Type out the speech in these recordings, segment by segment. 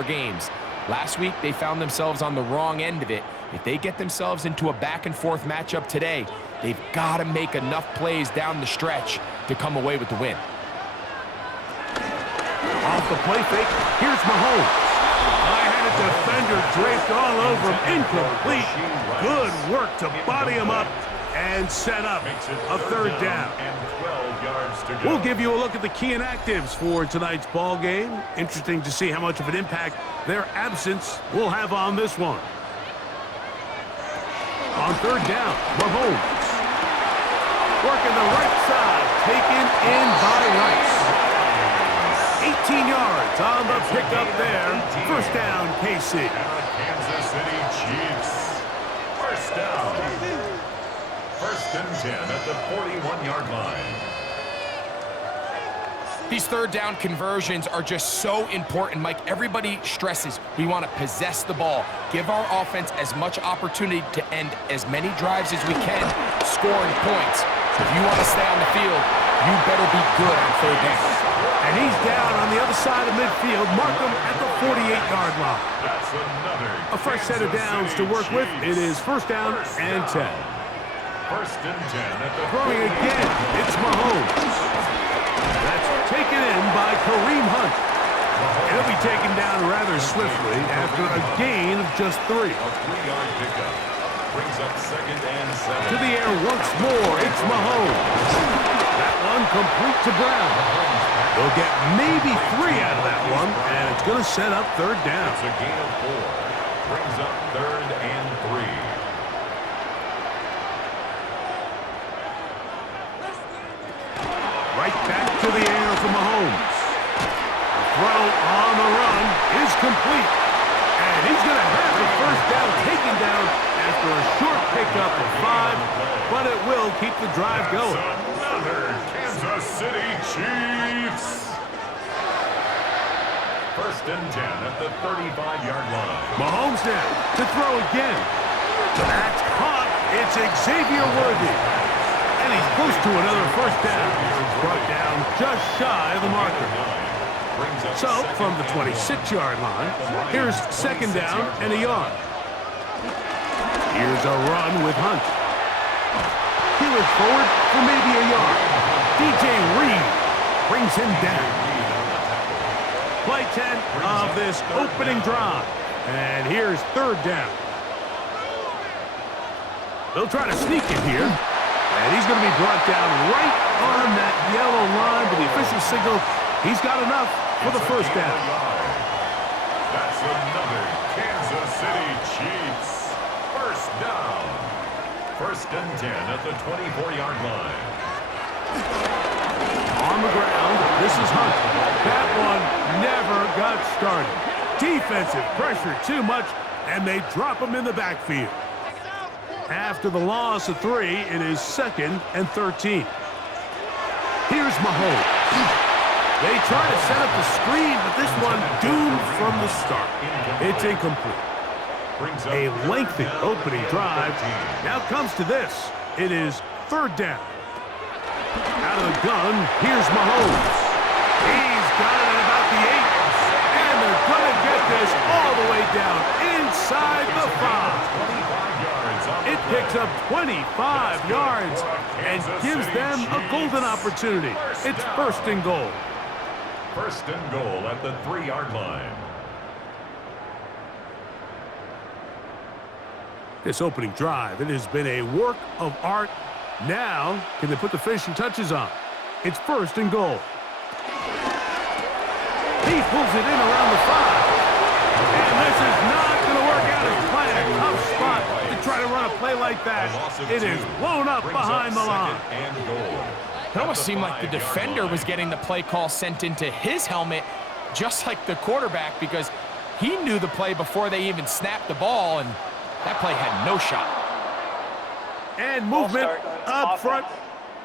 high-score games. Last week, they found themselves on the wrong end of it. If they get themselves into a back-and-forth matchup today, they've got to make enough plays down the stretch to come away with the win. Off the play fake, here's Mahomes. I had a defender draped all over him, incomplete. Good work to body him up and set up a third down. We'll give you a look at the key inactives for tonight's ball game. Interesting to see how much of an impact their absence will have on this one. On third down, Mahomes. Working the right side, taken in by Rice. 18 yards on the pickup there. First down, KC. Kansas City Chiefs. First down. First and 10 at the 41-yard line. These third down conversions are just so important, Mike. Everybody stresses we want to possess the ball, give our offense as much opportunity to end as many drives as we can, scoring points. So if you want to stay on the field, you better be good on third down. And he's down on the other side of midfield. Mark him at the 48-yard line. That's another A fresh set of downs to work with. It is first down and 10. First and 10 at the Throwing again, it's Mahomes. That's taken in by Kareem Hunt. He'll be taken down rather swiftly after a gain of just 3. A 3-yard pickup. Brings up second and 7. To the air once more, it's Mahomes. That one complete to Brown. They'll get maybe 3 out of that one, and it's going to set up third down. It's a gain of 4. Brings up third and 3. Right back to the air for Mahomes. The throw on the run is complete. And he's going to have the first down taken down after a short pickup of 5, but it will keep the drive going. Another Kansas City Chiefs. First and 10 at the 35-yard line. Mahomes now to throw again. That's caught. It's Xavier Worthy. And he's close to another first down. Brought down just shy of the marker. So, from the 26-yard line, here's second down and a yard. Here's a run with Hunt. He went forward for maybe a yard. DJ Reed brings him down. Play 10 of this opening drive. And here's third down. They'll try to sneak it here. And he's going to be brought down right on that yellow line, but the official signal, he's got enough for the first down. That's another Kansas City Chiefs. First down. First and 10 at the 24-yard line. On the ground, this is Hunt. That one never got started. Defensive pressure too much, and they drop him in the backfield. After the loss of 3, it is second and 13. Here's Mahomes. They try to set up the screen, but this one doomed from the start. It's incomplete. A lengthy opening drive. Now comes to this. It is third down. Out of the gun, here's Mahomes. He's got it at about the 8. And they're going to get this all the way down inside the 5. It picks up 25 yards and gives them a golden opportunity. It's first and goal. First and goal at the 3-yard line. This opening drive, it has been a work of art. Now, can they put the finishing touches on? It's first and goal. He pulls it in around the 5. And this is not going to work out as planned. Tough spot to try to run a play like that. It is blown up behind the line. It almost seemed like the defender was getting the play call sent into his helmet, just like the quarterback, because he knew the play before they even snapped the ball, and that play had no shot. And movement up front.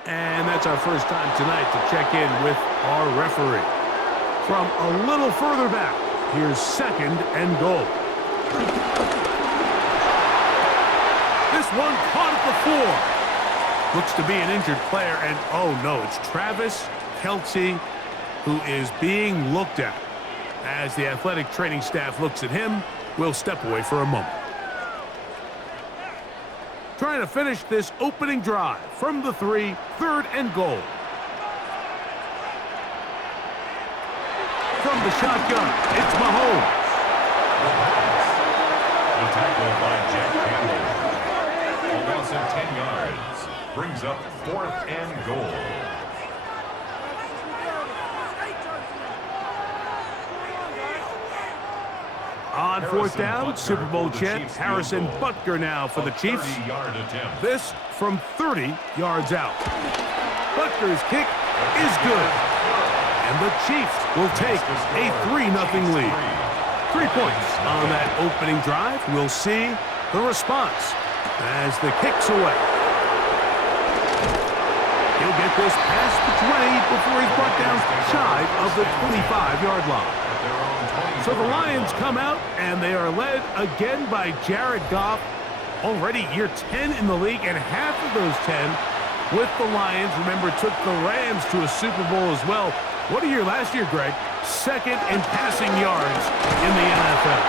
And that's our first time tonight to check in with our referee. From a little further back, here's second and goal. This one caught at the 4. Looks to be an injured player, and oh no, it's Travis Kelce who is being looked at. As the athletic training staff looks at him, we'll step away for a moment. Trying to finish this opening drive from the 3, 3rd and goal. From the shotgun, it's Mahomes. The tackle by Jack Campbell. A loss of 10 yards. Brings up 4th and goal. On 4th down, Super Bowl champ Harrison Butker now for the Chiefs. 30-yard attempt. This from 30 yards out. Butker's kick is good. And the Chiefs will take a 3-0 lead. 3 points on that opening drive. We'll see the response as the kick's away. He'll get this past the 20 before he's brought down shy of the 25-yard line. So the Lions come out, and they are led again by Jared Goff. Already year 10 in the league, and half of those 10 with the Lions. Remember, took the Rams to a Super Bowl as well. What a year last year, Greg. 2nd in passing yards in the NFL.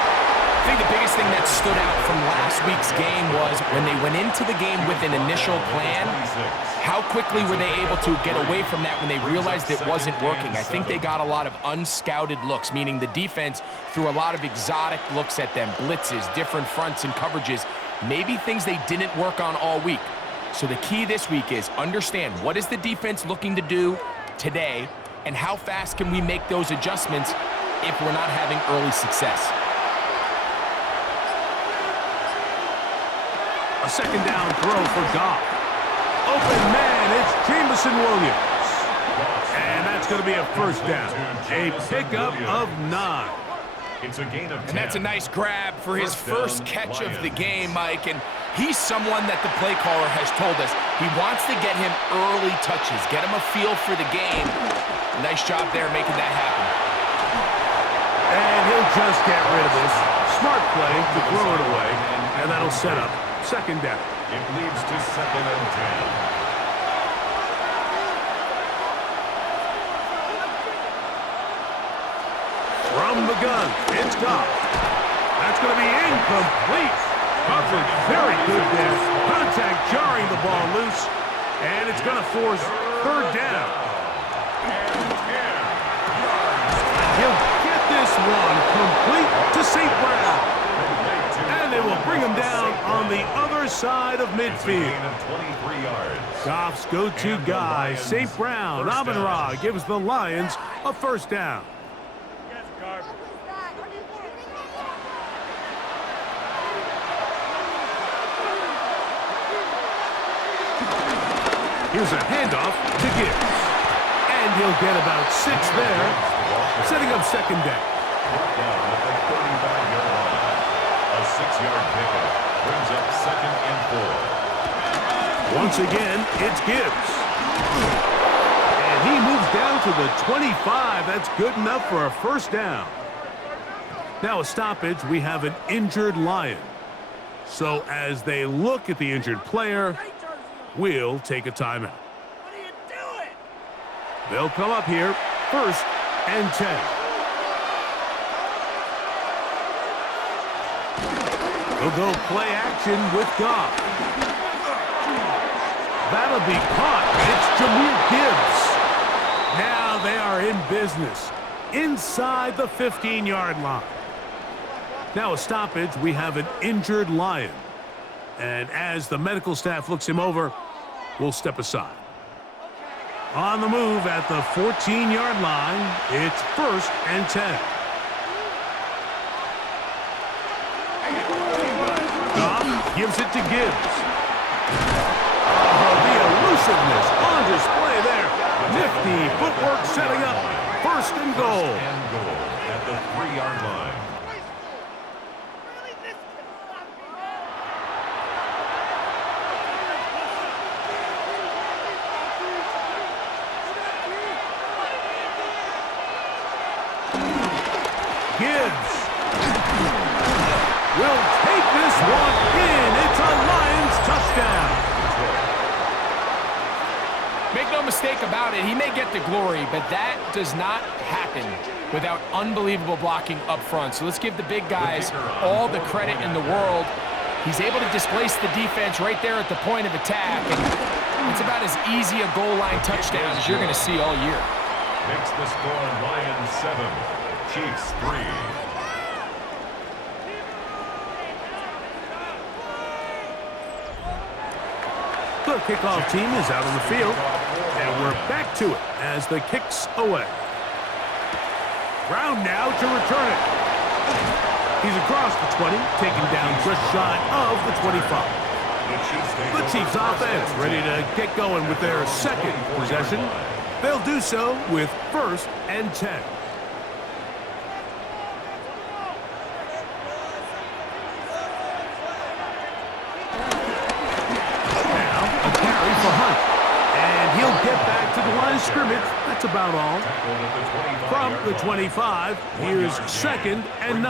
I think the biggest thing that stood out from last week's game was when they went into the game with an initial plan, how quickly were they able to get away from that when they realized it wasn't working? I think they got a lot of unscouted looks, meaning the defense threw a lot of exotic looks at them, blitzes, different fronts and coverages, maybe things they didn't work on all week. So the key this week is understand what is the defense looking to do today, and how fast can we make those adjustments if we're not having early success. A 2nd down throw for Goff. Open man, it's Jameson Williams. And that's going to be a 1st down. A pickup of 9. It's a gain of 10. And that's a nice grab for his first catch of the game, Mike. And he's someone that the play caller has told us he wants to get him early touches, get him a feel for the game. Nice job there making that happen. And he'll just get rid of this. Smart play to throw it away, and that'll set up 2nd down. It leads to 2nd and 10. From the gun, it's Goff. That's going to be incomplete. Coverage very good there. Contact jarring the ball loose, and it's going to force 3rd down. He'll get this one complete to St. Brown. And they will bring him down on the other side of midfield. Goff's go-to guy, St. Brown. Amon-Ra gives the Lions a 1st down. Here's a handoff to Gibbs. And he'll get about 6 there, setting up 2nd down. Down at the 35-yard line. A 6-yard pickup brings up 2nd and 4. Once again, it's Gibbs. And he moves down to the 25. That's good enough for a 1st down. Now a stoppage, we have an injured Lion. So as they look at the injured player, we'll take a timeout. They'll come up here, 1st and 10. They'll go play action with Goff. That'll be caught. It's Jahmyr Gibbs. Now they are in business inside the 15-yard line. Now a stoppage, we have an injured Lion. And as the medical staff looks him over, we'll step aside. On the move at the 14-yard line, it's 1st and 10. Goff gives it to Gibbs. The elusiveness on display there. Nifty footwork setting up 1st and goal. At the 3-yard line. Gibbs will take this one in. It's a Lions touchdown. Make no mistake about it, he may get the glory, but that does not happen without unbelievable blocking up front. So let's give the big guys all the credit in the world. He's able to displace the defense right there at the point of attack, and it's about as easy a goal line touchdown as you're going to see all year. Makes the score Lions 7, Chiefs 3. The kickoff team is out on the field, and we're back to it as the kick's away. Brown now to return it. He's across the 20, taken down just shy of the 25. The Chiefs offense ready to get going with their second possession. They'll do so with 1st and 10. He'll get back to the line of scrimmage. That's about all. From the 25, here's 2nd and 9.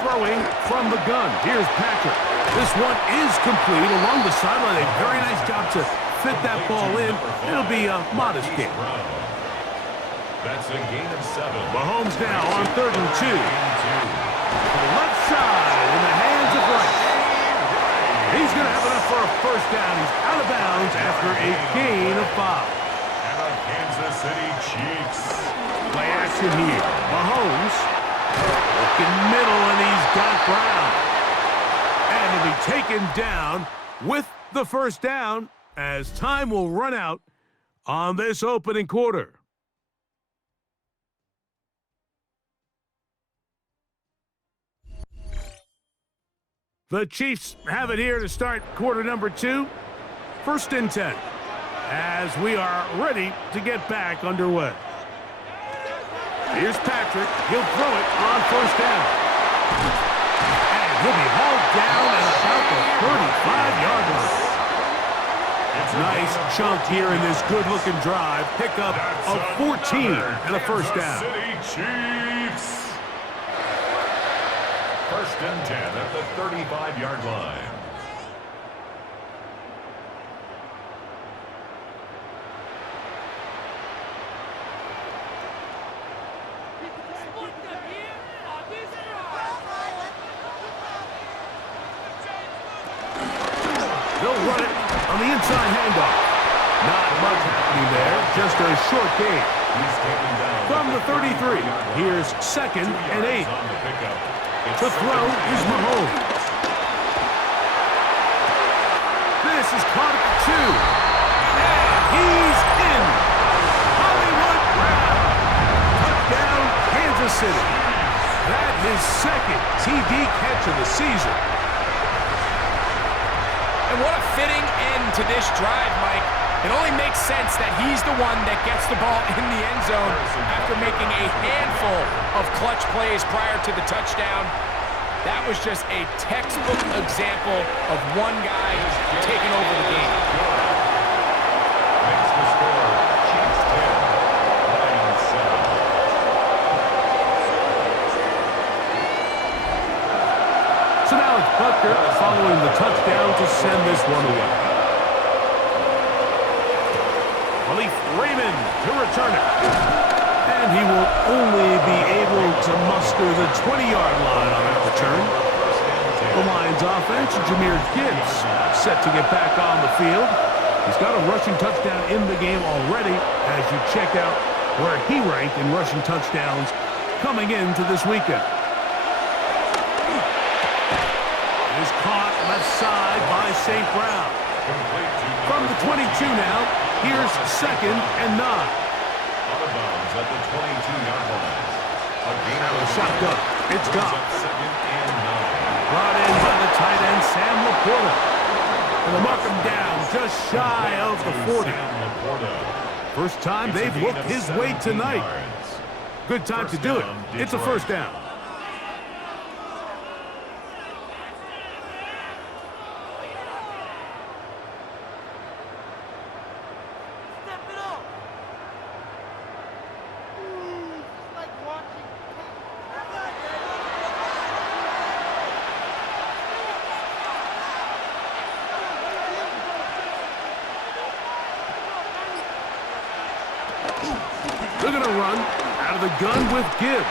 Throwing from the gun. Here's Patrick. This one is complete along the sideline. A very nice job to fit that ball in. It'll be a modest gain. That's a gain of 7. Mahomes now on 3rd and 2. To the left side in the hands of Rice. He's going to have enough for a 1st down. He's out of bounds after a gain of 5. And the Kansas City Chiefs. Play action here. Mahomes looking middle, and he's got Brown. And he'll be taken down with the 1st down as time will run out on this opening quarter. The Chiefs have it here to start quarter number 2. 1st and 10 as we are ready to get back underway. Here's Patrick. He'll throw it on 1st down. And he'll be hauled down at about the 35-yard line. Nice chunk here in this good-looking drive. Pickup of 14 and a 1st down. City Chiefs. 1st and 10 at the 35-yard line. They'll run it on the inside handoff. Not much happening there, just a short gain. From the 33, here's 2nd and 8. To throw is Mahomes. This is caught at the 2. And he's in. Hollywood Brown. Touchdown, Kansas City. That is 2nd TD catch of the season. And what a fitting end to this drive, Mike. It only makes sense that he's the one that gets the ball in the end zone after making a handful of clutch plays prior to the touchdown. That was just a textbook example of one guy taking over the game. Makes the score Chiefs 10, Lions 7. So now it's Butker following the touchdown to send this one away. Khalif Raymond to return it. And he will only be able to muster the 20-yard line on that return. The Lions offense, Jahmyr Gibbs, set to get back on the field. He's got a rushing touchdown in the game already as you check out where he ranked in rushing touchdowns coming into this weekend. It is caught left side by St. Brown. From the 22 now, here's 2nd and 9. Out of bounds at the 22-yard line. A gain of Shotgun. It's gone. 2nd and 9. Brought in by the tight end, Sam Laporta. And they'll mark him down just shy of the 40. First time they've looked his way tonight. Good time to do it. It's a 1st down. They're going to run out of the gun with Gibbs.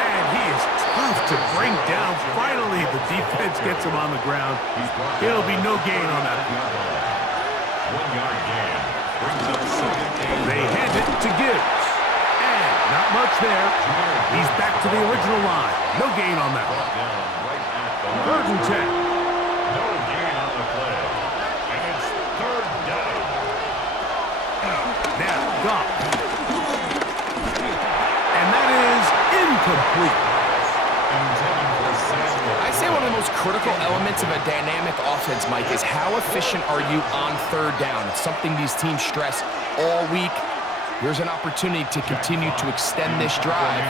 And he is tough to bring down. Finally, the defense gets him on the ground. It'll be no gain on that. 1 yard gain. Brings up second and They hand it to Gibbs. And not much there. He's back to the original line. No gain on that. brought down right at the Third and 10. No gain on the play. And it's third down. Now, Goff. And that is incomplete. Intended for Samuel. I say one of the most critical elements of a dynamic offense, Mike, is how efficient are you on third down? It's something these teams stress all week. Here's an opportunity to continue to extend this drive.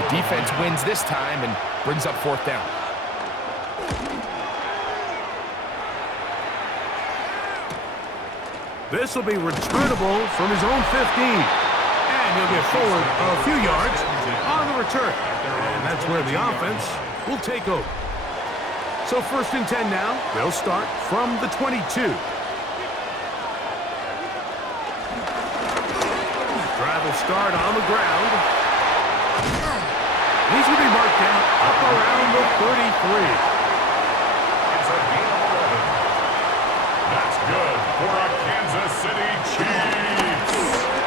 The defense wins this time and brings up fourth down. This will be returnable from his own 15. And he'll get forward a few yards on the return. And that's where the offense will take over. So first and 10 now. They'll start from the 22. Drive will start on the ground. He's going to be marked down up around the 33. It's a gain of 11. That's good for a Kansas City Chiefs.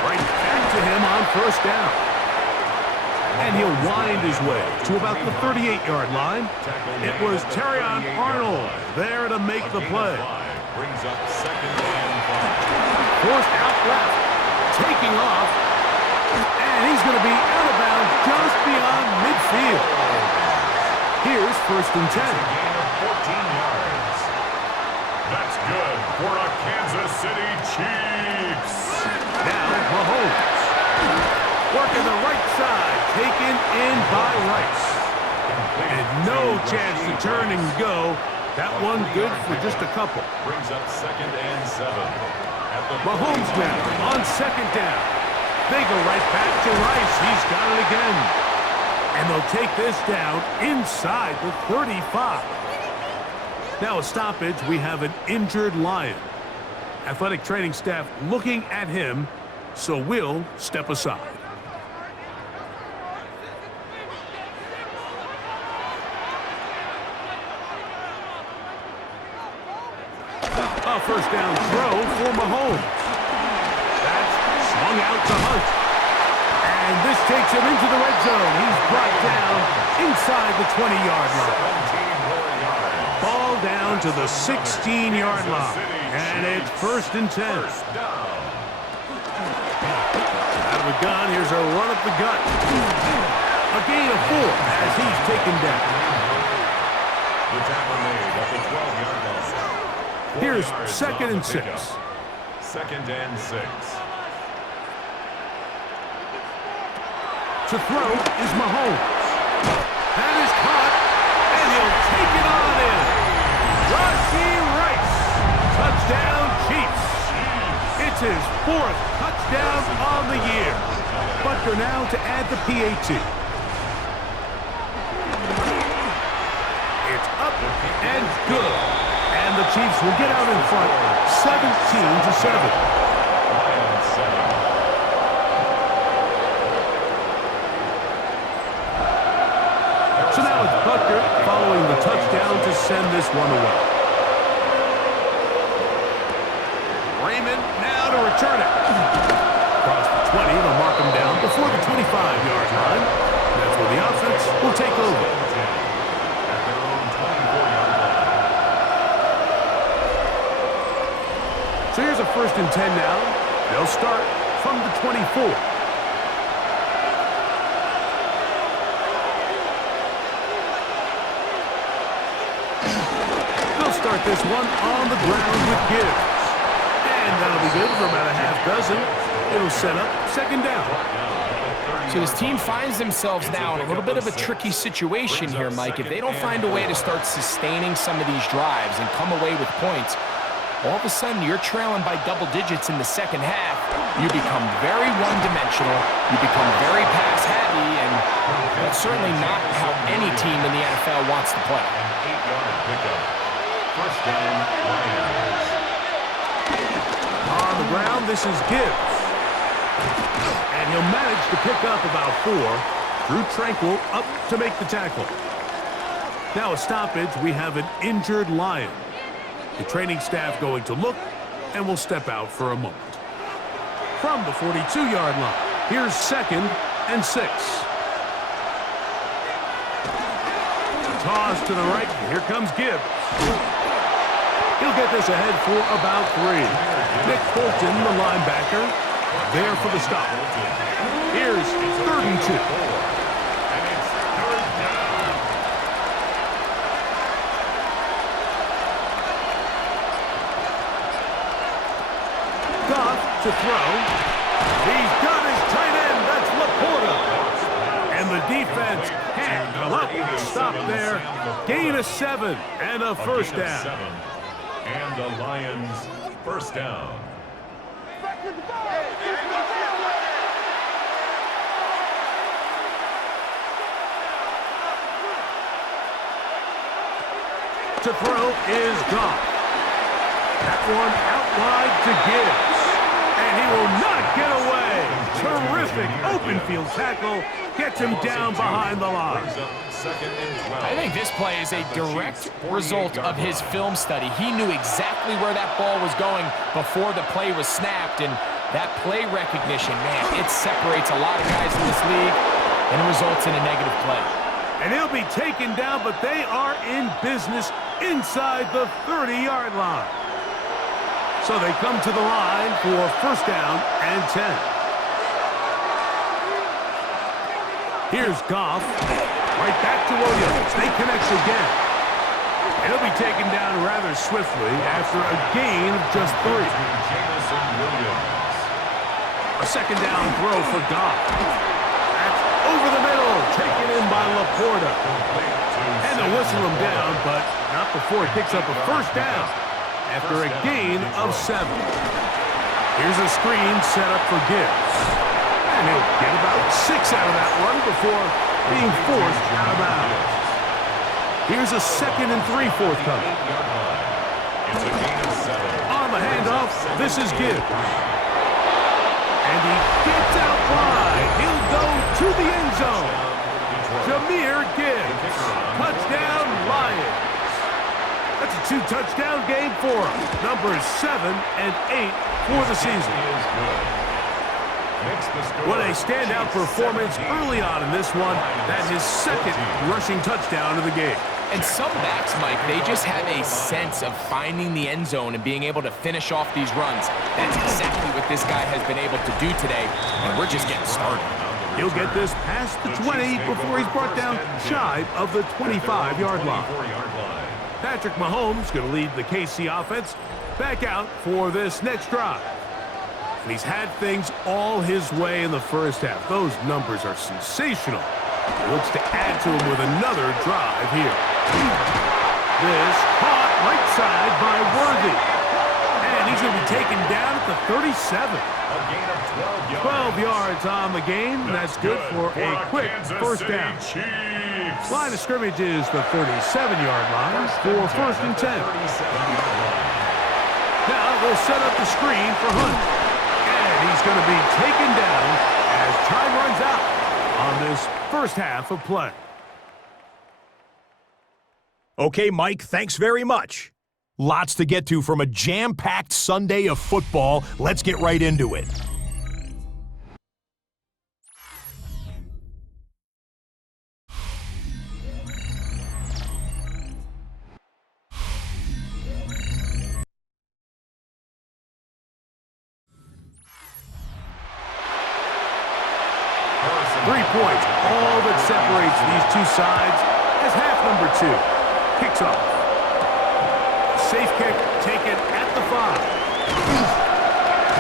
Right back to him on first down. And he'll wind his way to about the 38-yard line. It was Terrion Arnold there to make the play. Brings up second and 5. Forced out left, taking off, and he's going to be out of bounds just beyond midfield. Here's first and 10. Gain of 14 yards. That's good for a Kansas City Chiefs. Now Mahomes. Working the right side, taken in by Rice. And no chance to turn and go. That one good for just a couple. Brings up second and 7. At the Mahomes now on second down. They go right back to Rice. He's got it again. And they'll take this down inside the 35. Now a stoppage. We have an injured Lion. Athletic training staff looking at him, so we'll step aside. A first down throw for Mahomes. That's swung out to Hunt. And this takes him into the red zone. He's brought down inside the 20-yard line. 17 more yards. Ball down to the 16-yard line. And it's first and 10. First down. Out of the gun, here's a run up the gut. A gain of 4 as he's taken down. The tackle made at the 12-yard line. 4 Here's yards second on and the 6. pickup. Second and 6. To throw is Mahomes. That is caught, and he'll take it on in. Rashee Rice. Touchdown, Chiefs. It's his 4th touchdown on the year. Butker now to add the PAT. It's up and good. And the Chiefs will get out in front 17-7. Lions 7. So now it's Butker following the touchdown to send this one away. Raymond now to return it. Across the 20, they'll mark him down before the 25-yard line. That's where the offense will take over. At their own 24-yard line. So here's a first and 10 now. They'll start from the 24. They'll start this one on the ground with Gibbs. And that'll be good for about a half dozen. It'll set up second down. So this team finds themselves now in a little bit of a tricky situation here, Mike. If they don't find a way to start sustaining some of these drives and come away with points, all of a sudden you're trailing by double digits in the second half. You become very one-dimensional. You become very pass-heavy, and that's certainly not how any team in the NFL wants to play. An 8-yard pickup. First down, Lions. On the ground, this is Gibbs. And he'll manage to pick up about 4. Drew Tranquill up to make the tackle. Now a stoppage, we have an injured Lion. The training staff going to look and will step out for a moment. From the 42-yard line, here's 2nd and 6. Toss to the right, here comes Gibbs. He'll get this ahead for about 3. Nick Bolton, the linebacker, there for the stop. Here's 3rd and 2. To throw. He's got his tight end. That's Laporta. And the defense can't come up. Stop there. Gain of 7 and a first down. And the Lions first down. To throw is Goff. That one out wide to Gibbs. And he will not get away. Terrific open field tackle. Gets him down behind the line. I think this play is a direct result of his film study. He knew exactly where that ball was going before the play was snapped. And that play recognition, man, it separates a lot of guys in this league and results in a negative play. And he'll be taken down, but they are in business inside the 30-yard line. So they come to the line for first down and 10. Here's Goff. Right back to Williams. They connect again. And he'll be taken down rather swiftly after a gain of just 3. A second down throw for Goff. That's over the middle. Taken in by Laporta. And they'll whistle him down, but not before he picks up a first down. After a gain of 7. Here's a screen set up for Gibbs. And he'll get about 6 out of that one before being forced out of bounds. Here's a 2nd and 3 forthcoming. On the handoff, this is Gibbs. And he gets out wide. He'll go to the end zone. Jahmyr Gibbs. Touchdown, Lions. That's a 2-touchdown game for him. Numbers 7 and 8 for the season. What a standout performance early on in this one. That's his 2nd rushing touchdown of the game. And some backs, Mike, they just have a sense of finding the end zone and being able to finish off these runs. That's exactly what this guy has been able to do today, and we're just getting started. He'll get this past the 20 before he's brought down shy of the 25-yard line. Patrick Mahomes going to lead the KC offense back out for this next drive. And he's had things all his way in the first half. Those numbers are sensational. He looks to add to them with another drive here. This caught right side by Worthy. And he's going to be taken down at the 37. A gain of 12 yards on the game. That's good for a quick first down. Line of scrimmage is the 37-yard line for first and 10. Now they'll set up the screen for Hunt. And he's going to be taken down as time runs out on this first half of play. Okay, Mike, thanks very much. Lots to get to from a jam-packed Sunday of football. Let's get right into it. Points, all that separates these two sides as half number 2 kicks off. Safe kick taken at the 5.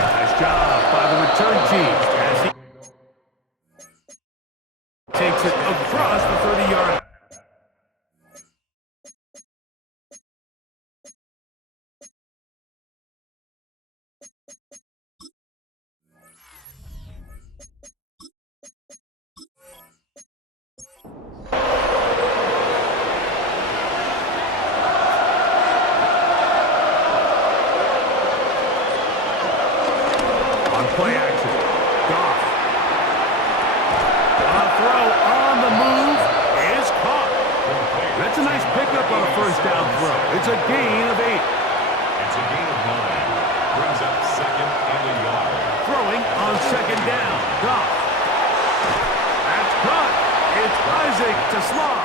Nice job by the return team as he takes it across the 30-yard line. Play action. throw on the move is caught. That's a nice pickup on a first down throw. It's a gain of 8. It's a gain of 9. Brings up second and a yard. Throwing on second down. Goff. That's caught. It's Isaac to Slaw.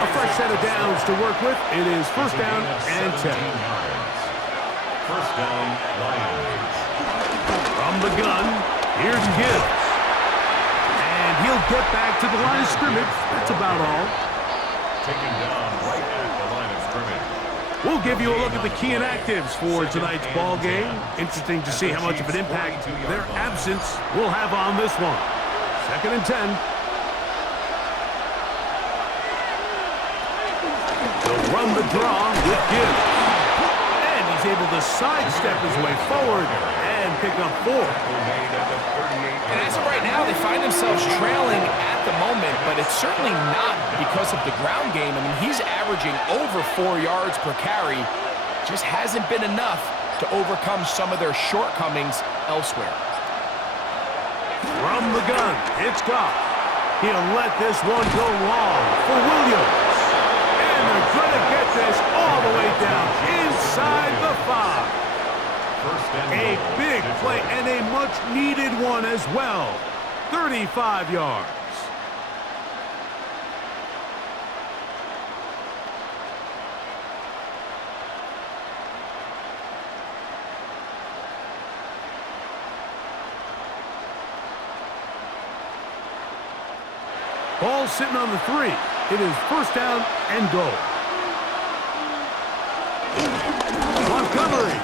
A fresh set of downs to work with. It is first down and 10. First down, Lions. From the gun, here's Gibbs. And he'll get back to the line of scrimmage. That's about all. Taken down right at the line of scrimmage. We'll give you a look at the key inactives for tonight's ball game. Interesting to see how much of an impact their absence will have on this one. Second and 10. They'll run the draw with Gibbs. And he's able to sidestep his way forward and pick up 4. And as of right now, they find themselves trailing at the moment, but it's certainly not because of the ground game. I mean, he's averaging over 4 yards per carry. Just hasn't been enough to overcome some of their shortcomings elsewhere. From the gun, it's Goff. He'll let this one go long for Williams. And they're going to get this all the way down inside the 5. A big play and a much-needed one as well. 35 yards. Ball sitting on the 3. It is first down and goal. Montgomery.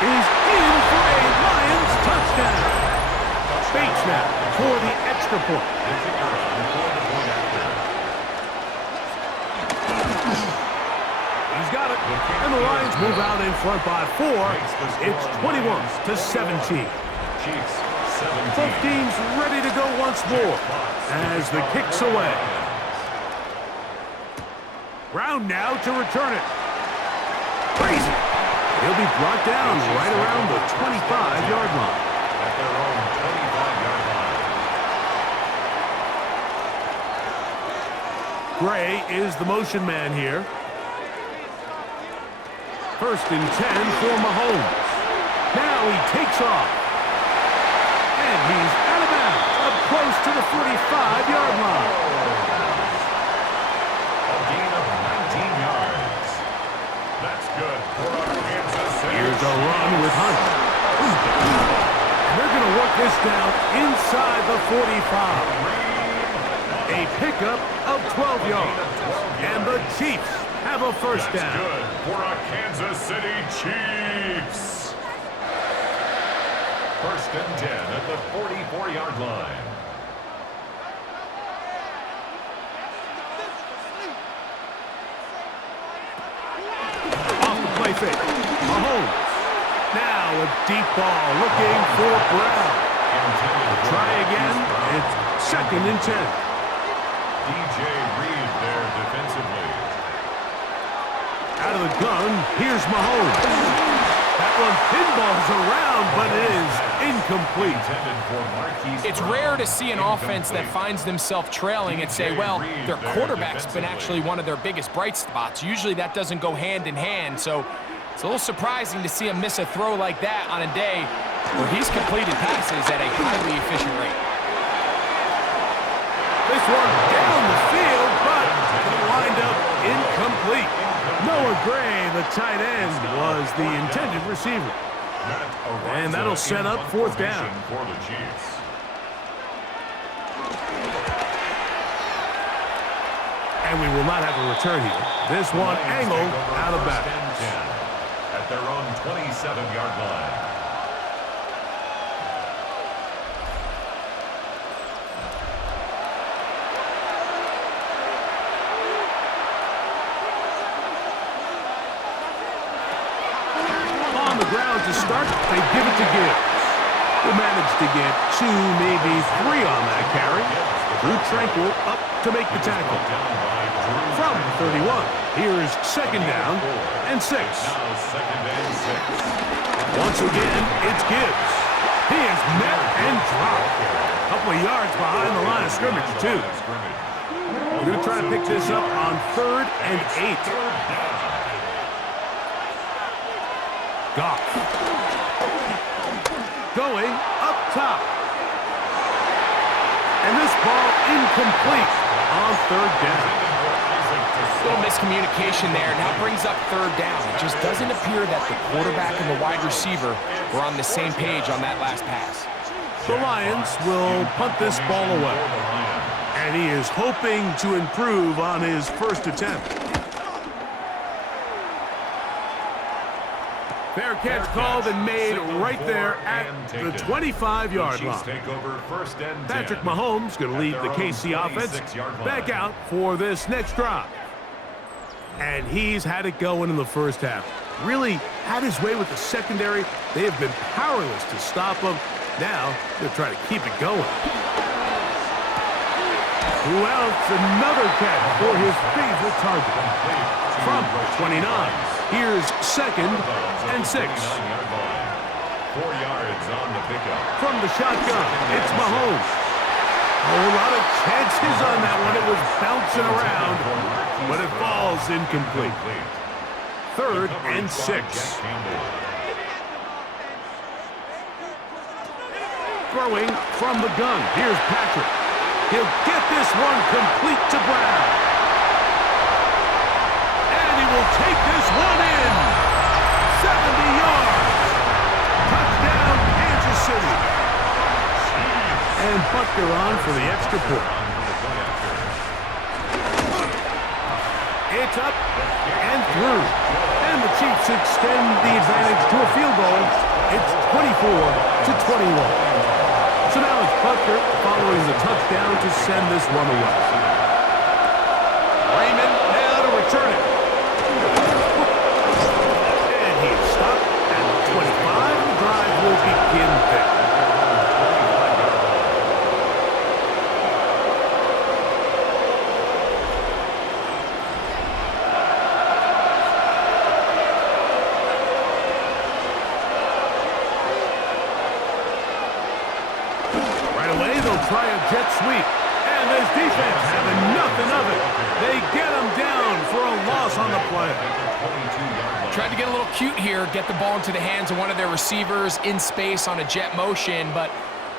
He's in for a Lions touchdown. Bates now for the extra point. He's got it. And the Lions move out in front by 4. It's 21-17. Both teams ready to go once more as the kick's away. Brown now to return it. Crazy. He'll be brought down right around the 25-yard line. At their own 25-yard line. Gray is the motion man here. First and 10 for Mahomes. Now he takes off. And he's out of bounds, up close to the 45-yard line. A gain of 19 yards. That's good for Kansas City. Here's a run with Hunt. And they're going to work this down inside the 45. A pickup of 12 yards. And the Chiefs have a first down. That's good for our Kansas City Chiefs. First and 10 at the 44-yard line. Off the play fake. Mahomes. Now a deep ball looking for Brown. Try again. It's second and 10. DJ Reed there defensively. Out of the gun, here's Mahomes. That one pinballs around, but it is incomplete. It's rare to see an offense that finds themselves trailing and say, well, their quarterback's been actually one of their biggest bright spots. Usually that doesn't go hand in hand, so it's a little surprising to see him miss a throw like that on a day where he's completed passes at a highly efficient rate. This one down the field, but it'll wind up incomplete. Noah Gray, the tight end, was the intended receiver. And that'll set up fourth down. For the Chiefs. And we will not have a return here. This one angled out of bounds. At their own 27-yard line. Ground to start, they give it to Gibbs. Who managed to get 2, maybe 3 on that carry. Drew Tranquil up to make the tackle. From 31, here's second down and 6. Now second and 6. Once again, it's Gibbs. He is met and dropped. A couple of yards behind the line of scrimmage, too. We're going to try to pick this up on 3rd and 8. Goff. Going up top. And this ball incomplete on 3rd down. A little miscommunication there. Now brings up 3rd down. It just doesn't appear that the quarterback and the wide receiver were on the same page on that last pass. The Lions will punt this ball away. And he is hoping to improve on his first attempt. Fair catch called and made right there at the 25-yard line. Patrick Mahomes going to lead the KC offense back out for this next drive. And he's had it going in the first half. Really had his way with the secondary. They have been powerless to stop him. Now they'll try to keep it going. Who else? Another catch for his favorite target. From 29, here's 2nd and 6. 4 yards on the pickup. From the shotgun, it's Mahomes. A whole lot of chances on that one. It was bouncing around, but it falls incomplete. 3rd and 6. Throwing from the gun. Here's Patrick. He'll get this one complete to Brown. And he will take this one in. 70 yards. Touchdown, Kansas City. And Butker on for the extra point. It's up and through. And the Chiefs extend the advantage to a field goal. It's 24-21. So now it's Butker following the touchdown to send this one away. Raymond now to return it. And he's stopped at the 25. The drive will begin there. Try a jet sweep, and this defense having nothing of it. They get him down for a loss on the play. Tried to get a little cute here, get the ball into the hands of one of their receivers in space on a jet motion, but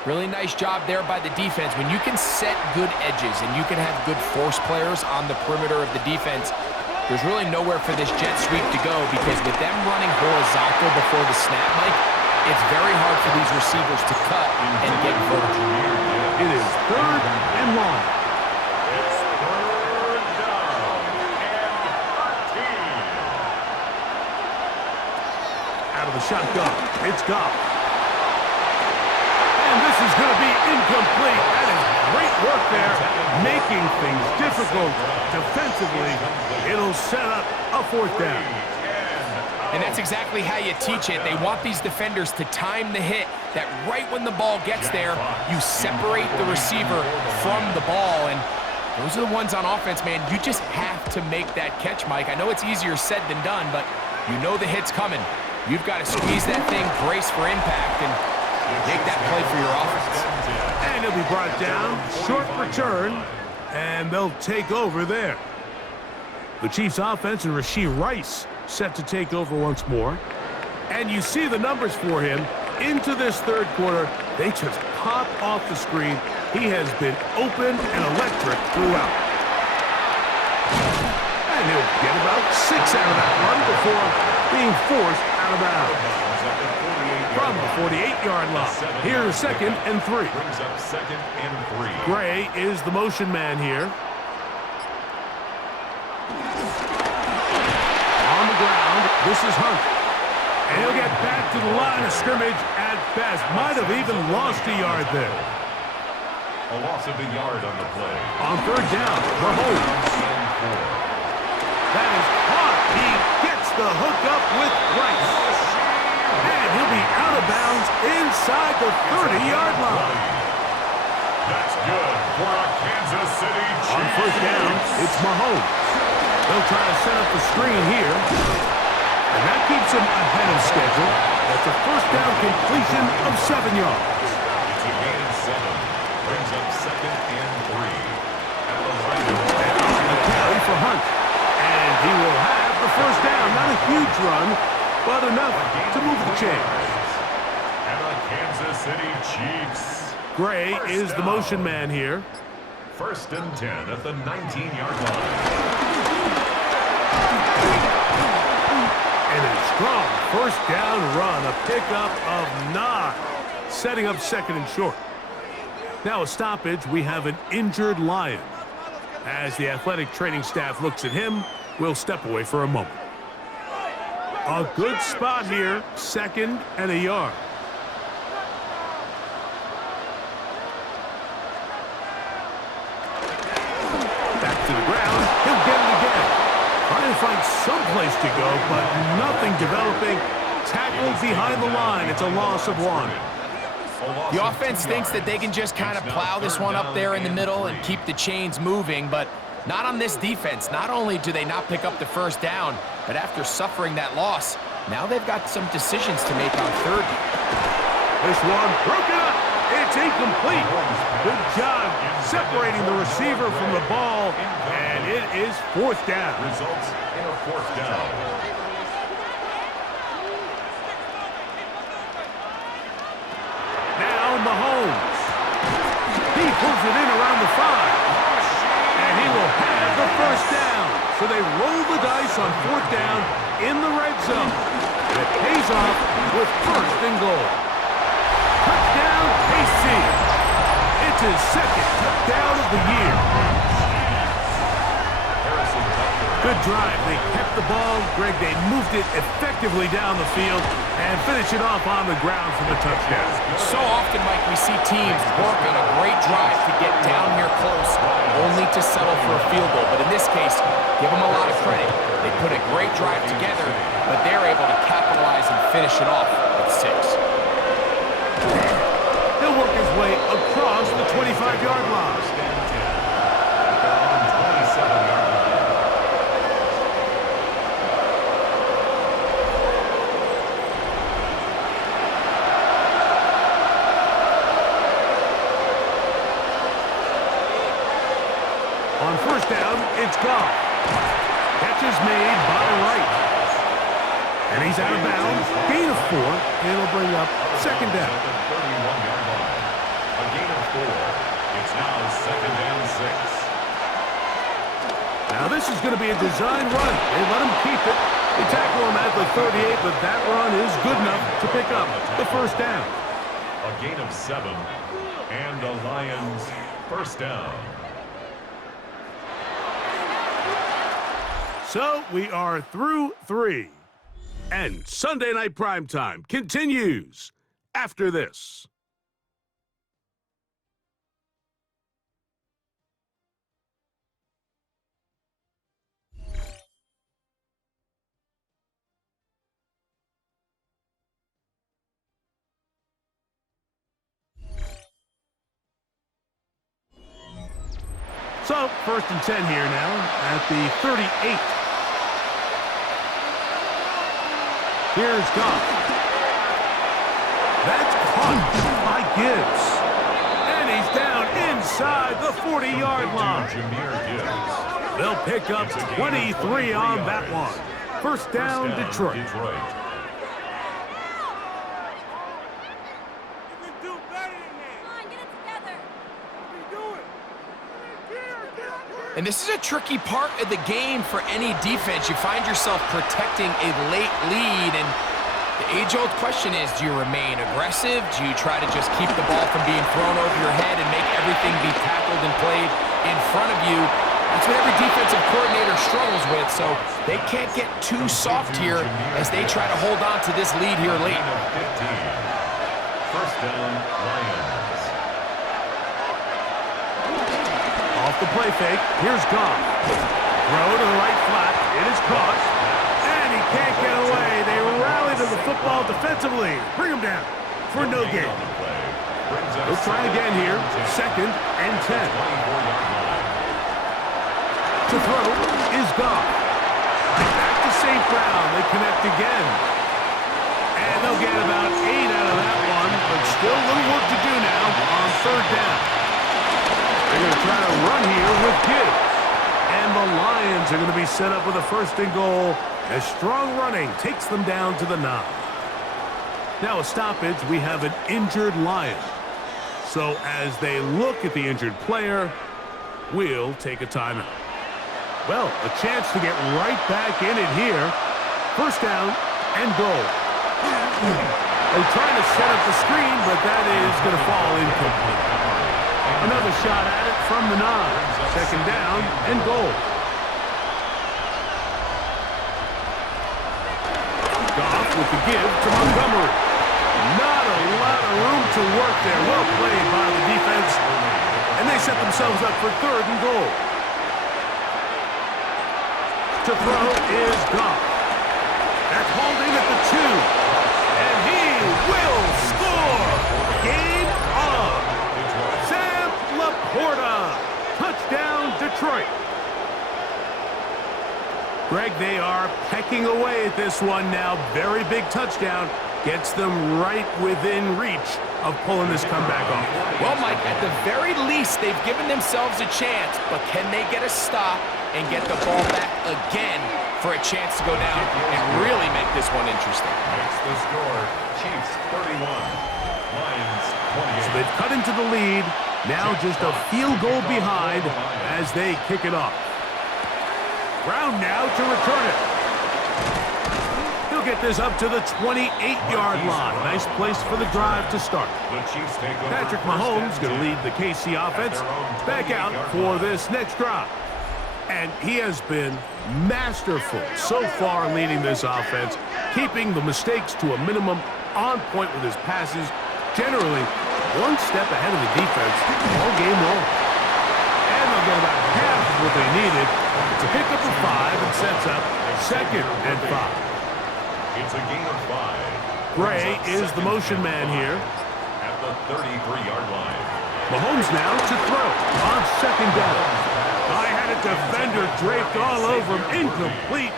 really nice job there by the defense. When you can set good edges and you can have good force players on the perimeter of the defense, there's really nowhere for this jet sweep to go, because with them running horizontal before the snap, Mike, it's very hard for these receivers to cut and get vertical. It is 3rd and long. It's 3rd down and 13. Out of the shotgun, it's Goff. And this is going to be incomplete. That is great work there, making things difficult defensively. It'll set up a 4th down. And that's exactly how you teach it. They want these defenders to time the hit, that right when the ball gets there, you separate the receiver from the ball. And those are the ones on offense, man. You just have to make that catch, Mike. I know it's easier said than done, but you know the hit's coming. You've got to squeeze that thing, brace for impact, and make that play for your offense. And he'll be brought down. Short return, and they'll take over there. The Chiefs offense and Rashee Rice set to take over once more. And you see the numbers for him into this 3rd quarter. They just pop off the screen. He has been open and electric throughout. And he'll get about 6 out of that run before being forced out of bounds. From the 48-yard line, here's 2nd and 3. Brings up 2nd and 3. Gray is the motion man here. This is Hunt. And he'll get back to the line of scrimmage at best. Might have even lost a yard there. A loss of a yard on the play. On 3rd down, Mahomes. That is caught. He gets the hook up with Rice. And he'll be out of bounds inside the 30-yard line. That's good for a Kansas City Chiefs. On 1st down, it's Mahomes. They'll try to set up the screen here. And that keeps him ahead of schedule. That's a first down completion of 7 yards. It's a gain of 7. Brings up 2nd and 3. And the Lions A carry for Hunt. And he will have the first down. Not a huge run, but enough to move the chains. and the Kansas City Chiefs. Gray is the motion man here. 1st and 10 at the 19-yard line. And a strong first down run, a pickup of 9, setting up 2nd and short. Now a stoppage, we have an injured Lion. As the athletic training staff looks at him, we'll step away for a moment. A good spot here, 2nd and a yard. Back to the ground, he'll get it again. Trying to find some place to go, but nothing developing. Tackled behind the line, it's a loss of 1. The offense thinks that they can just kind of plow this one up there in the middle and keep the chains moving, but not on this defense. Not only do they not pick up the first down, but after suffering that loss, now they've got some decisions to make on 3rd. This one broken up. It's incomplete. Good job separating the receiver from the ball, and it is 4th down. Results in a 4th down. Now Mahomes. He pulls it in around the 5. And he will have the first down. So they roll the dice on 4th down in the red zone. And it pays off with 1st and goal. Touchdown, KC. It's his 2nd touchdown of the year. Good drive. They kept the ball. Greg, they moved it effectively down the field and finish it off on the ground for the touchdown. So often, Mike, we see teams work on a great drive to get down here close, only to settle for a field goal. But in this case, give them a lot of credit. They put a great drive together, but they're able to capitalize and finish it off with 6. He'll work his way across the 25-yard line. On 1st down, it's Goff. Catch is made by Wright. And he's out of bounds. Gain of 4. It'll bring up 2nd down. A gain of 4. It's now 2nd and 6. Now this is going to be a design run. They let him keep it. They tackle him at the 38, but that run is good enough to pick up the first down. A gain of 7. And the Lions 1st down. So we are through 3. And Sunday Night Primetime continues after this. So, 1st and 10 here now at the 38. Here's Goff. That's caught by Gibbs. And he's down inside the 40-yard line. Jahmyr Gibbs. They'll pick up 23 on that one. First down, Detroit. And this is a tricky part of the game for any defense. You find yourself protecting a late lead, and the age-old question is, do you remain aggressive? Do you try to just keep the ball from being thrown over your head and make everything be tackled and played in front of you? That's what every defensive coordinator struggles with, so they can't get too soft here as they try to hold on to this lead here late. 1st down, Lions. Off the play fake, here's Goff. Throw to the right flat, it is caught. And he can't get away. They rally to the football defensively. Bring him down for no gain. We'll try again here, 2nd and 10. To throw is Goff. Back to safety. ground. They connect again. And they'll get about 8 out of that one, but still a little work to do now on third down. They're going to try to run here with Gibbs. And the Lions are going to be set up with a first and goal as strong running takes them down to the 9. Now a stoppage, we have an injured Lion. So as they look at the injured player, we'll take a timeout. Well, a chance to get right back in it here. First down and goal. They're trying to set up the screen, but that is going to fall incomplete. Another shot at it from the 9. Second down and goal. Goff with the give to Montgomery. Not a lot of room to work there. Well played by the defense. And they set themselves up for third and goal. To throw is Goff. That's holding at the 2. And he will score. Game on. Sam Laporta. Touchdown, Detroit. Greg, they are pecking away at this one now. Very big touchdown. Gets them right within reach of pulling this comeback off. Well, Mike, at the very least, they've given themselves a chance, but can they get a stop and get the ball back again for a chance to go down and really make this one interesting? Makes the score, Chiefs 31, Lions 28. So they've cut into the lead. Now just a field goal behind as they kick it off. Brown now to return it. He'll get this up to the 28-yard line. Nice place for the drive to start. The Chiefs take over. Patrick Mahomes going to lead the KC offense back out for this next drive. And he has been masterful so far leading this offense, keeping the mistakes to a minimum, on point with his passes, generally one step ahead of the defense all game long. And they'll get about half of what they needed. It's a pickup of 5 and sets up second and 5. It's a gain of 5. Gray is the motion man here. At the 33-yard line. Mahomes now to throw on second down. I had a defender draped all over him. Incomplete.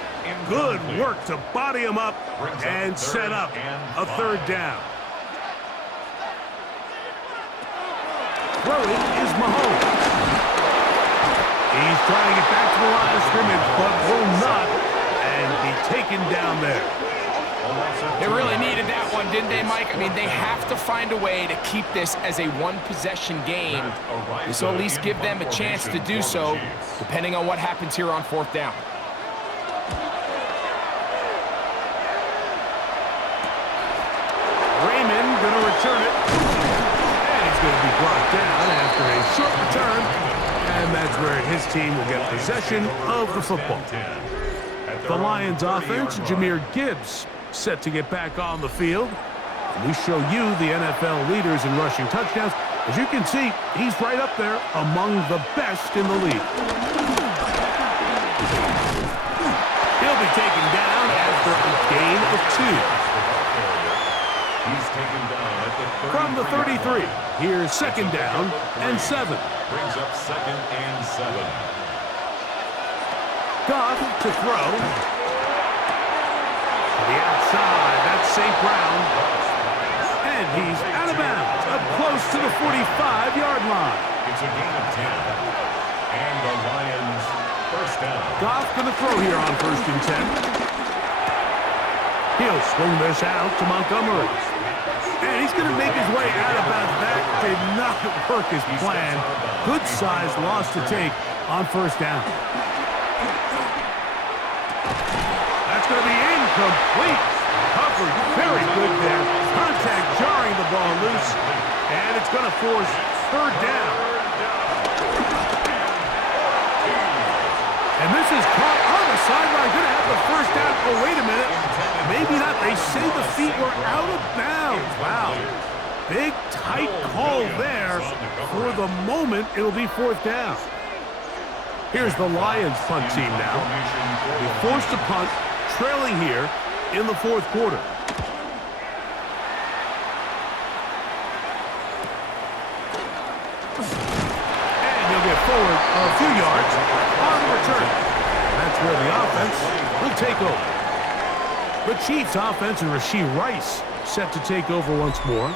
Good work to body him up and set up a third down. Throwing is Mahomes. He's trying to get back to the line of scrimmage, but will not, and be taken down there. They really needed that one, didn't they, Mike? I mean, they have to find a way to keep this as a one-possession game. This will at least give them a chance to do so, depending on what happens here on fourth down. Raymond going to return it. And he's going to be brought down after a short return. And that's where his team will get possession of the football. The Lions offense, Jahmyr Gibbs, set to get back on the field. And we show you the NFL leaders in rushing touchdowns. As you can see, he's right up there among the best in the league. He'll be taken down after a gain of 2. He's taken down at the 33. From the 33, here's second down and 7. Brings up second and 7. Goff to throw. To the outside, that's St. Brown. And he's out of bounds, up close to the 45-yard line. It's a gain of 10. And the Lions first down. Goff going to throw here on first and 10. He'll swing this out to Montgomery. And he's going to make his way out of bounds. That did not work as planned. Good size loss to take on first down. That's going to be incomplete. Covered very good there. Contact jarring the ball loose. And it's going to force third down. And this is caught on the sideline. Going to have the first down. Oh, wait a minute. Maybe not. They say the feet were out of bounds. Wow. Big, tight call there. For the moment, it'll be fourth down. Here's the Lions punt team now. They forced to punt, trailing here in the fourth quarter. And he'll get forward a few yards on the return. That's where the offense will take over. The Chiefs offense and Rashee Rice set to take over once more.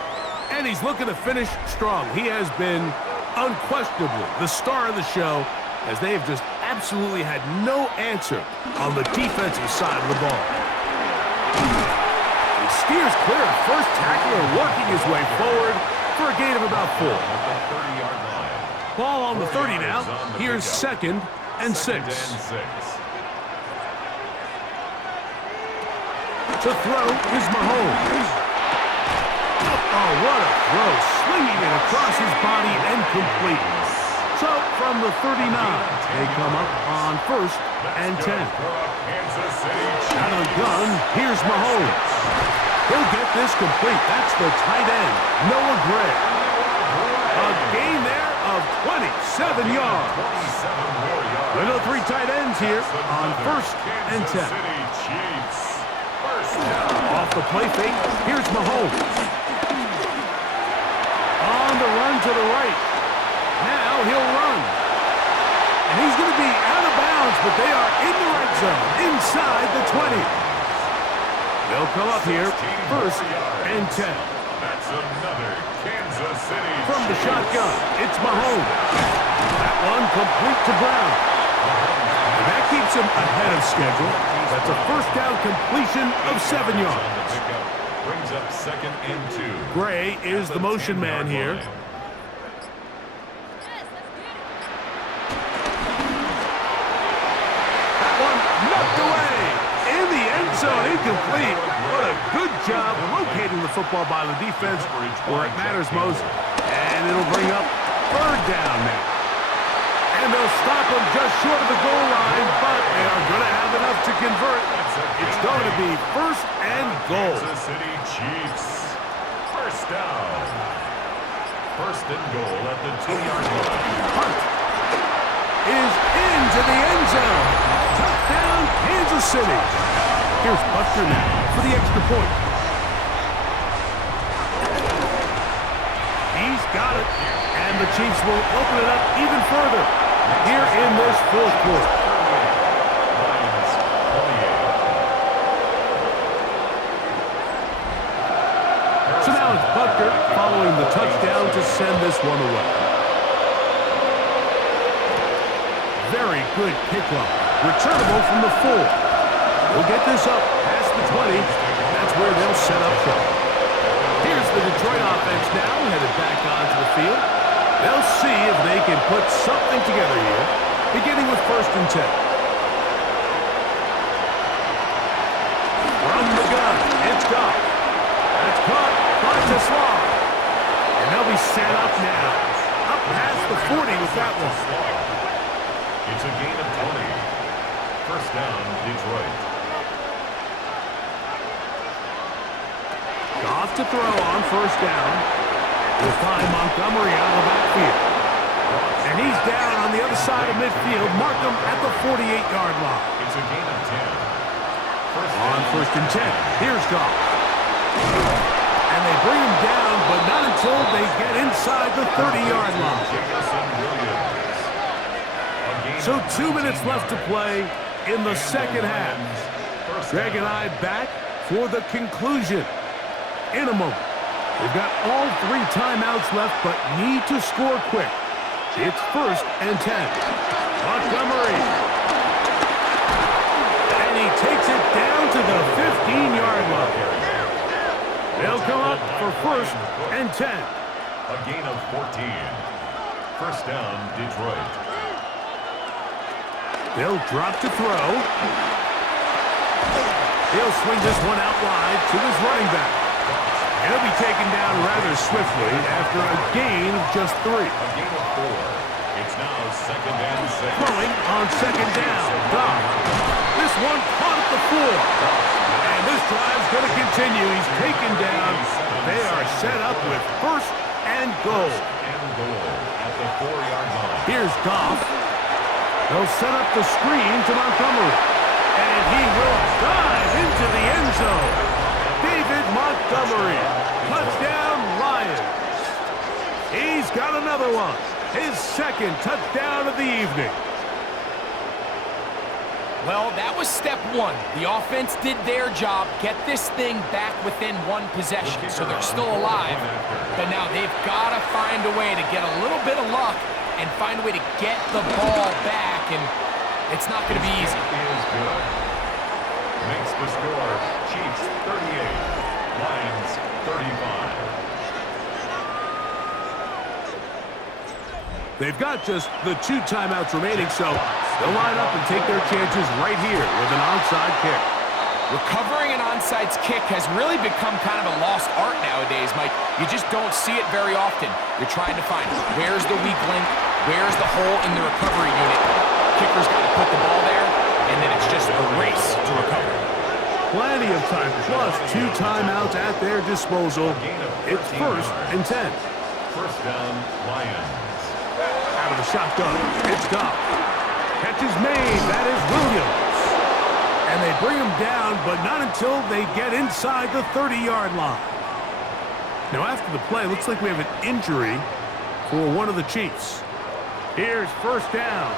And he's looking to finish strong. He has been unquestionably the star of the show, as they have just absolutely had no answer on the defensive side of the ball. He steers clear of first tackler, working his way forward for a gain of about 4. Ball on the 30 now. Here's 2nd and 6. To throw is Mahomes. Oh, what a throw. Swinging it across his body and complete. So, from the 39, they come up on 1st and 10. Out of the gun, here's Mahomes. He'll get this complete. That's the tight end, Noah Gray. A gain there of 27 yards. We go 3 tight ends here on 1st and 10. Off the play fake, here's Mahomes. On the run to the right. Now he'll run. And he's going to be out of bounds, but they are in the right zone, inside the 20. They'll come up here, 1st and 10. That's another Kansas City. From the shotgun, it's Mahomes. That one complete to Brown. And that keeps him ahead of schedule. That's a first down completion of 7 yards. Brings up 2nd and 2. Gray is the motion man here. That one knocked away in the end zone, incomplete. What a good job locating the football by the defense where it matters most. And it'll bring up 3rd down now. And they'll stop him just short of the goal line, but they are going to have enough to convert. It's going to be 1st and goal. Kansas City Chiefs. 1st down. 1st and goal at the 2-yard line. Hunt is into the end zone. Touchdown, Kansas City. Here's Buster now for the extra point. He's got it, and the Chiefs will open it up even further here in this 4th quarter. So now it's Butker following the touchdown to send this one away. Very good kickoff. Returnable from the 4. We'll get this up past the 20. That's where they'll set up shop. Here's the Detroit offense now, headed back onto the field. They'll see if they can put something together here, beginning with 1st and 10. From the gun, it's Goff. That's caught by Tesla. And they'll be set up now. Up past the 40 with that one. It's a gain of 20. 1st down, Detroit. Goff to throw on 1st down. We'll find Montgomery out of the backfield. And he's down on the other side of midfield. Mark him at the 48-yard line. It's a gain of 10. On 1st and 10, here's Goff. And they bring him down, but not until they get inside the 30-yard line. So 2 minutes left to play in the 2nd half. Greg and I back for the conclusion in a moment. We've got all 3 timeouts left, but need to score quick. It's 1st and 10. Montgomery. And he takes it down to the 15-yard line. They'll come up for 1st and 10. A gain of 14. 1st down, Detroit. They'll drop to throw. He'll swing this one out wide to his running back. And he'll be taken down rather swiftly after a gain of just 3. A gain of 4. It's now 2nd and 6. Throwing on 2nd down. Goff. This one caught at the 4. And this drive's going to continue. He's taken down. They are set up with 1st and goal. And goal at the 4-yard line. Here's Goff. They'll set up the screen to Montgomery. And he will dive into the end zone. David Montgomery. Touchdown, Lions. He's got another one. His 2nd touchdown of the evening. Well, that was step one. The offense did their job, get this thing back within one possession, so they're still alive. But now they've got to find a way to get a little bit of luck and find a way to get the ball back, and it's not going to be easy. Is good. Makes the score Chiefs 38, Lions 35. They've got just the 2 timeouts remaining, so they'll line up and take their chances right here with an onside kick. Recovering an onside kick has really become kind of a lost art nowadays, Mike. You just don't see it very often. You're trying to find where's the weak link, where's the hole in the recovery unit. Kicker's got to put the ball there, and then it's just a race to recover. Plenty of time, plus 2 timeouts at their disposal. It's 1st and 10. First down, Lions. Out of the shotgun, it's Goff. Catch is made, that is Williams. And they bring him down, but not until they get inside the 30-yard line. Now after the play, looks like we have an injury for one of the Chiefs. Here's first down.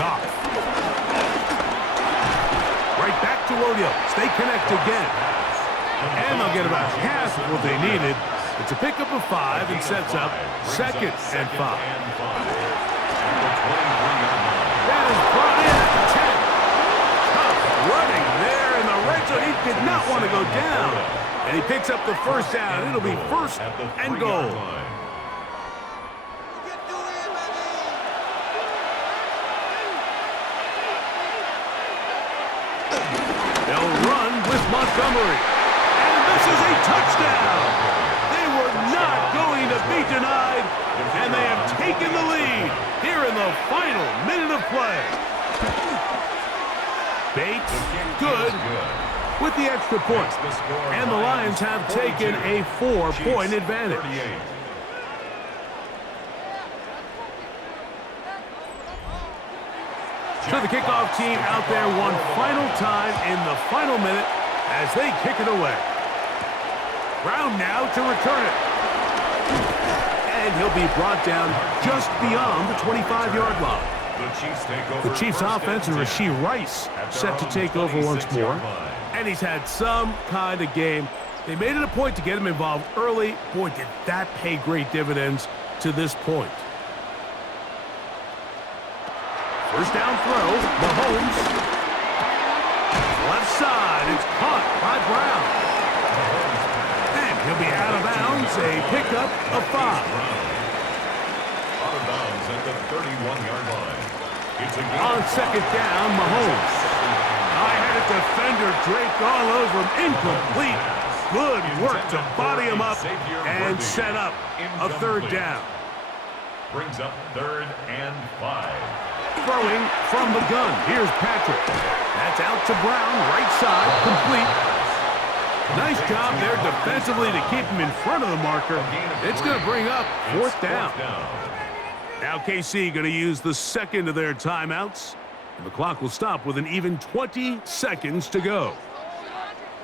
Goff. Right back to Williams. They connect again. And they'll get about half of what they needed. It's a pickup of 5 and sets up 2nd and 5. That is brought in at the 10. Tough running there in the red zone. He did not want to go down. And he picks up the first down. It'll be 1st and goal. They'll run with Montgomery. This is a touchdown. They were not going to be denied, and they have taken the lead here in the final minute of play. Bates, good, with the extra point. And the Lions have taken a 4-point advantage. So the kickoff team out there one final time in the final minute as they kick it away. Brown now to return it. And he'll be brought down just beyond the 25-yard line. The Chiefs offense and Rashee Rice set to take over once more. And he's had some kind of game. They made it a point to get him involved early. Boy, did that pay great dividends to this point. First down throw, Mahomes. Left side, it's caught by Brown. And he'll be out of bounds, a pickup of 5. Out of bounds at the 31-yard line. On second down, Mahomes. I had a defender draped all over him, incomplete. Good work to body him up and set up a 3rd down. Brings up 3rd and 5. Throwing from the gun. Here's Patrick. That's out to Brown, right side, complete. Nice job there defensively to keep him in front of the marker. It's going to bring up 4th down. Now KC going to use the second of their timeouts. And the clock will stop with an even 20 seconds to go.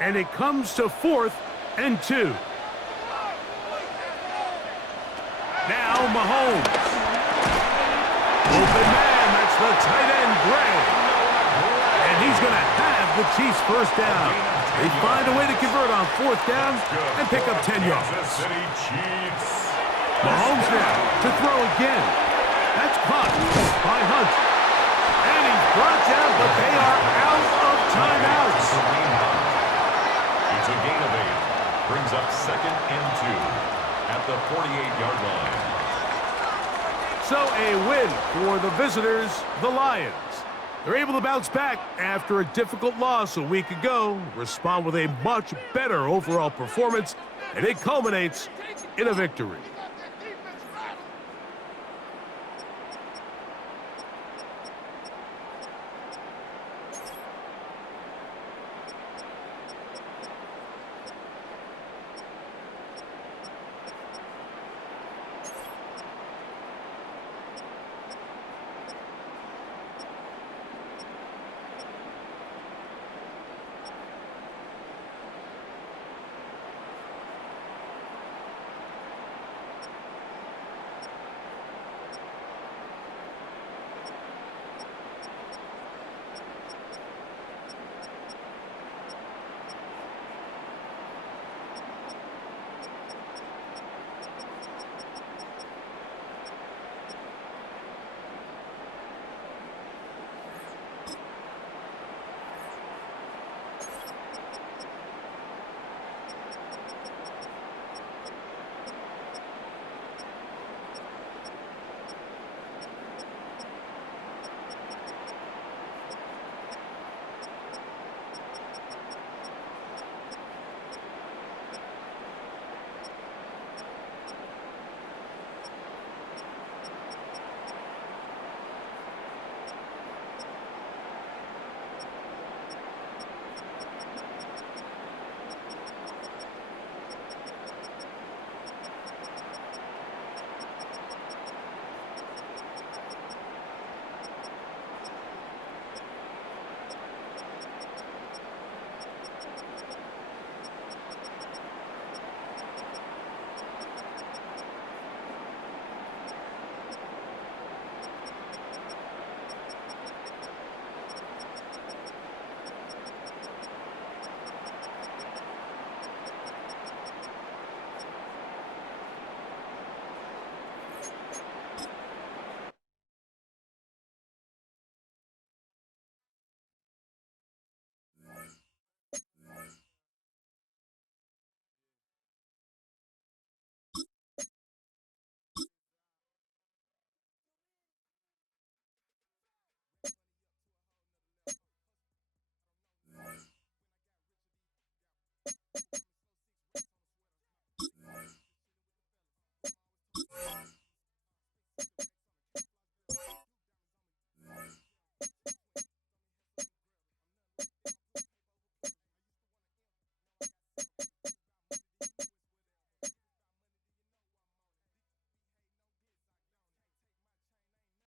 And it comes to 4th and 2. Now Mahomes. Open man, that's the tight end, Gray. And he's going to have the Chiefs first down. They find a way to convert on 4th down and pick up 10 yards. Mahomes now to throw again. That's caught by Hunt. And he's brought down, but they are out of timeouts. It's a gain of 8. Brings up 2nd and 2 at the 48-yard line. So a win for the visitors, the Lions. They're able to bounce back after a difficult loss a week ago, respond with a much better overall performance, and it culminates in a victory.